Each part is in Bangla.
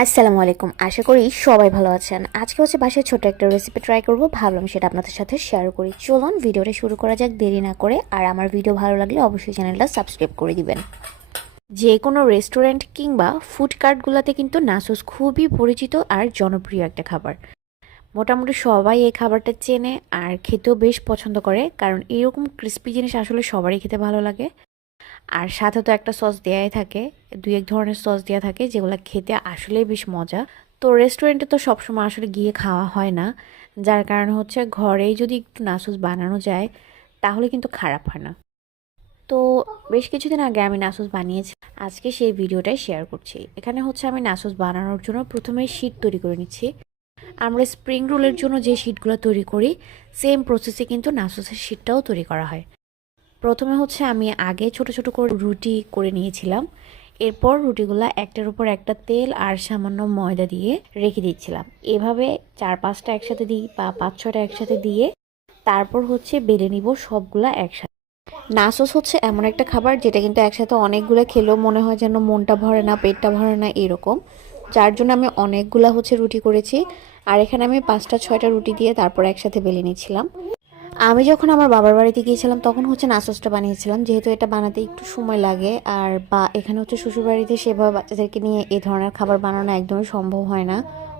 আসসালামু আলাইকুম। আশা করি সবাই ভালো আছেন। আজকে হচ্ছে বাসায় ছোট একটা রেসিপি ট্রাই করব, ভাবলাম সেটা আপনাদের সাথে শেয়ার করি। চলুন ভিডিওটা শুরু করা যাক দেরি না করে। আর আমার ভিডিও ভালো লাগলে অবশ্যই চ্যানেলটা সাবস্ক্রাইব করে দিবেন। যে কোনো রেস্টুরেন্ট কিংবা ফুড কার্টগুলোতে কিন্তু নাসুস খুবই পরিচিত আর জনপ্রিয় একটা খাবার। মোটামুটি সবাই এই খাবারটা চেনে আর খেতেও বেশ পছন্দ করে, কারণ এরকম ক্রিস্পি জিনিস আসলে সবারই খেতে ভালো লাগে। আর সাথে তো একটা সস দেয়াই থাকে, দুই এক ধরনের সস দেওয়া থাকে যেগুলো খেতে আসলেই বেশ মজা। তো রেস্টুরেন্টে তো সবসময় আসলে গিয়ে খাওয়া হয় না, যার কারণে হচ্ছে ঘরেই যদি একটু নাসুস বানানো যায় তাহলে কিন্তু খারাপ হয় না। তো বেশ কিছুদিন আগে আমি নাসুস বানিয়েছি, আজকে সেই ভিডিওটাই শেয়ার করছি। এখানে হচ্ছে আমি নাসুস বানানোর জন্য প্রথমে শীট তৈরি করে নিচ্ছি। আমরা স্প্রিং রোলের জন্য যে শীটগুলো তৈরি করি সেম প্রসেসে কিন্তু নাসুসের শীটটাও তৈরি করা হয়। প্রথমে হচ্ছে আমি আগে ছোট ছোট করে রুটি করে নিয়েছিলাম। এরপর রুটিগুলা একটার উপর একটা তেল আর সামান্য ময়দা দিয়ে রেখে দিচ্ছিলাম। এভাবে 4-5টা একসাথে দিই বা 5-6টা একসাথে দিয়ে তারপর হচ্ছে বেলে নিব সবগুলা একসাথে। নাসোস হচ্ছে এমন একটা খাবার যেটা কিন্তু একসাথে অনেকগুলো খেলেও মনে হয় যেন মনটা ভরে না, পেটটা ভরে না, এরকম। যার জন্য আমি অনেকগুলা হচ্ছে রুটি করেছি। আর এখানে আমি 5টা 6টা রুটি দিয়ে তারপর একসাথে বেলে নিচ্ছিলাম। আমি যখন আমার বাবার বাড়িতে গিয়েছিলাম তখন হচ্ছে নাসোসটা বানিয়েছিলাম, যেহেতু এটা বানাতে একটু সময় লাগে। আর বা এখানে হচ্ছে শ্বশুরবাড়িতে সেভাবে বাচ্চাদেরকে নিয়ে এই ধরনের খাবার বানানো একদমই সম্ভব হয় না,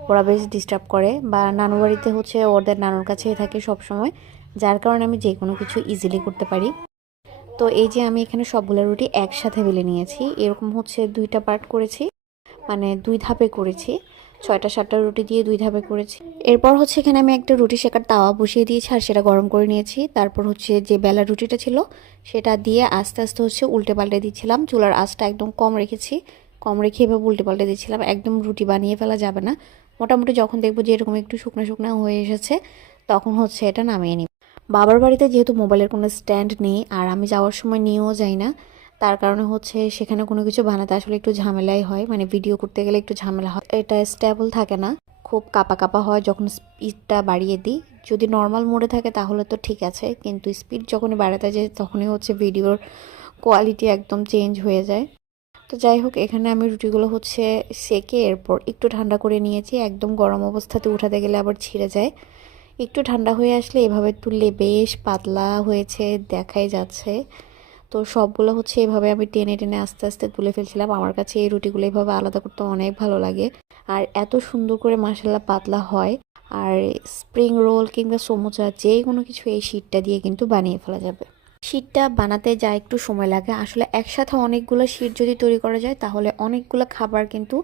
ওরা বেশ ডিস্টার্ব করে। বা নানুর বাড়িতে হচ্ছে ওদের নানুর কাছেই থাকে সব সময়, যার কারণে আমি যে কোনো কিছু ইজিলি করতে পারি। তো এই যে আমি এখানে সবগুলো রুটি একসাথে বেলে নিয়েছি, এরকম হচ্ছে 2টা পার্ট করেছি, মানে 2 ধাপে করেছি। 6টা 7টা রুটি দিয়ে 2 ধাপে করেছি। এরপর হচ্ছে এখানে আমি একটা রুটি সেকার তাওয়া বসিয়ে দিয়েছি আর সেটা গরম করে নিয়েছি। তারপর হচ্ছে যে বেলা রুটিটা ছিল সেটা দিয়ে আস্তে আস্তে হচ্ছে উল্টে পাল্টে দিচ্ছিলাম। চুলার আঁচটা একদম কম রেখেছি, কম রেখে এভাবে উল্টে পাল্টে দিচ্ছিলাম। একদম রুটি বানিয়ে ফেলা যাবে না। মোটামুটি যখন দেখবো যে এরকম একটু শুকনো শুকনো হয়ে এসেছে তখন হচ্ছে এটা নামিয়ে নিই। বাবার বাড়িতে যেহেতু মোবাইলের কোনো স্ট্যান্ড নেই আর আমি যাওয়ার সময় নিয়েও যাই না, তার কারণে হচ্ছে সেখানে কোনো কিছু বানাতে আসলে একটু ঝামেলাই হয়, মানে ভিডিও করতে গেলে একটু ঝামেলা হয়। এটা স্টেবল থাকে না, খুব কাঁপা কাঁপা হয় যখন স্পিডটা বাড়িয়ে দিই। যদি নর্মাল মোডে থাকে তাহলে তো ঠিক আছে, কিন্তু স্পিড যখনই বাড়াতে যায় তখনই হচ্ছে ভিডিওর কোয়ালিটি একদম চেঞ্জ হয়ে যায়। তো যাই হোক, এখানে আমি রুটিগুলো হচ্ছে সেকে এরপর একটু ঠান্ডা করে নিয়েছি। একদম গরম অবস্থাতে উঠাতে গেলে আবার ছিঁড়ে যায়। একটু ঠান্ডা হয়ে আসলে এভাবে তুললে বেশ পাতলা হয়েছে, দেখাই যাচ্ছে। তো সবগুলো হচ্ছে এভাবে আমি টেনে টেনে আস্তে আস্তে তুলে ফেলছিলাম। আমার কাছে এই রুটিগুলো এভাবে আলাদা করতে অনেক ভালো লাগে। আর এত সুন্দর করে মাশাআল্লাহ পাতলা হয়। আর স্প্রিং রোল কিংবা সমুচা যে কোনো কিছু এই শীটটা দিয়ে কিন্তু বানিয়ে ফেলা যাবে। শীটটা বানাতে যা একটু সময় লাগে, আসলে একসাথে অনেকগুলো শীট যদি তৈরি করা যায় তাহলে অনেকগুলো খাবার কিন্তু